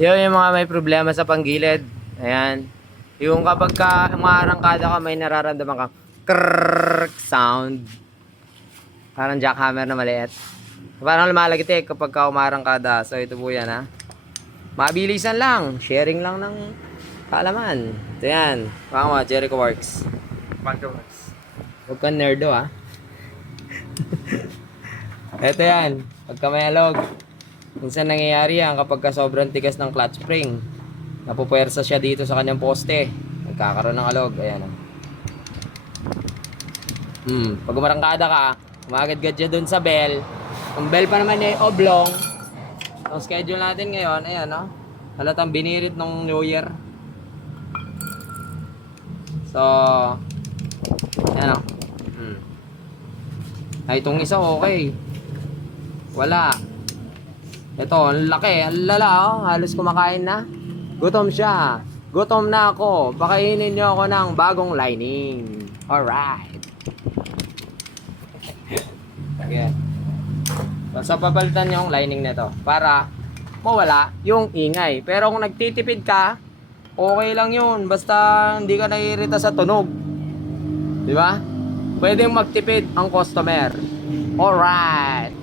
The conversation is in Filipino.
Yun yung mga may problema sa panggilid. Ayan. Yung kapag ka umarangkada ka, may nararamdaman ka krrrr sound. Parang jackhammer na maliit. Parang lumalagitik kapag ka umarangkada. So ito po yan ha. Mabilisan lang. Sharing lang ng kaalaman. Ito yan. Baka mo, Jericho Works. Huwag kang nerdo ha. Ito yan. Pagka may alog. Minsan nangyayari yan kapag ka sobrang tigas ng clutch spring. Napupuwersa siya dito sa kanyang poste. Nagkakaroon ng alog. Ayan. Pag umarangkada ka, umagad-gad siya dun sa bell. Ang bell pa naman ay oblong. Ang schedule natin ngayon, ayan no. Halatang binirit nung New Year. So, ayan no. Ay, itong isa okay. Wala. Ito, ang laki, ang lala oh. Halos kumakain na. Gutom siya. Gutom na ako. Pakainin niyo ako ng bagong lining. Alright. Ayan. So, papalitan niyo yung lining nito para mawala yung ingay. Pero kung nagtitipid ka, okay lang yun. Basta hindi ka naiirita sa tunog. Di ba? Pwedeng magtipid ang customer. Alright.